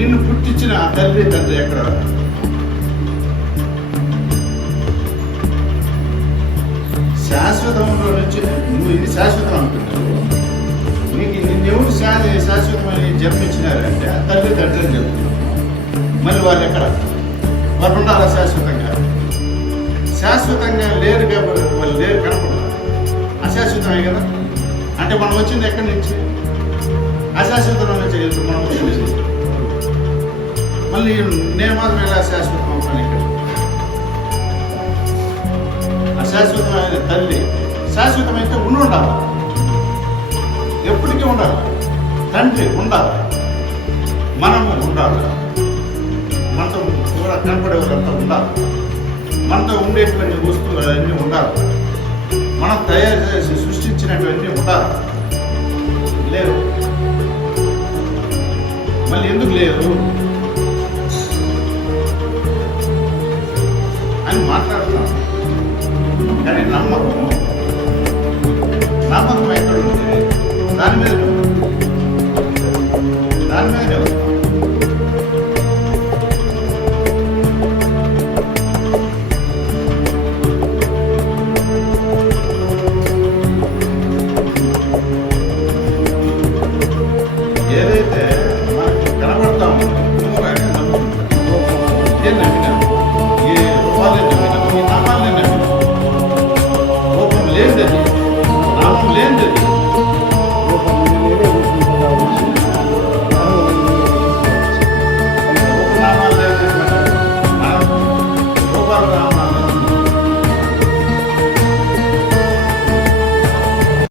నిన్ను పుట్టించిన ఆ తల్లి తండ్రి ఎక్కడ? శాశ్వతంలో నుంచి నువ్వు ఇది శాశ్వతం అనుకుంటావు నీకు నిన్నెవరు శాశ్వతమని జన్మించినారంటే ఆ తల్లి తండ్రి అని చెప్తున్నావు. మళ్ళీ వాళ్ళు ఎక్కడ? వాళ్ళు ఉండాలా శాశ్వతంగా? శాశ్వతంగా లేరు కాబట్టి వాళ్ళు లేరు కనపడాలి అశాశ్వతమే కదా? అంటే మనం వచ్చింది ఎక్కడి నుంచి? అశాశ్వతం మళ్ళీ నేను మాత్రం ఎలా శాశ్వతం అవుతాను ఇక్కడ? అశాశ్వతమైన తల్లి శాశ్వతమైతే ఉండి ఉండాలి ఎప్పటికీ ఉండాలి. తండ్రి ఉండాలి. మనము ఉండాలి. మనతో కూడా కనపడే వాళ్ళంతా ఉండాలి. మనతో ఉండేటువంటి వస్తువులు అవన్నీ ఉండాలి. మనం తయారు చేసి సృష్టించినటువంటి ఉండాలి. లేవు. మళ్ళీ ఎందుకు లేదు అని మాట్లాడుతున్నాం కానీ నమ్మకం నమ్మకం ఎక్కడ ఉంటుంది దాని మీద దాని మీద ఏదైతే మనకు కనబడతామో ఏంటంటే wanted to.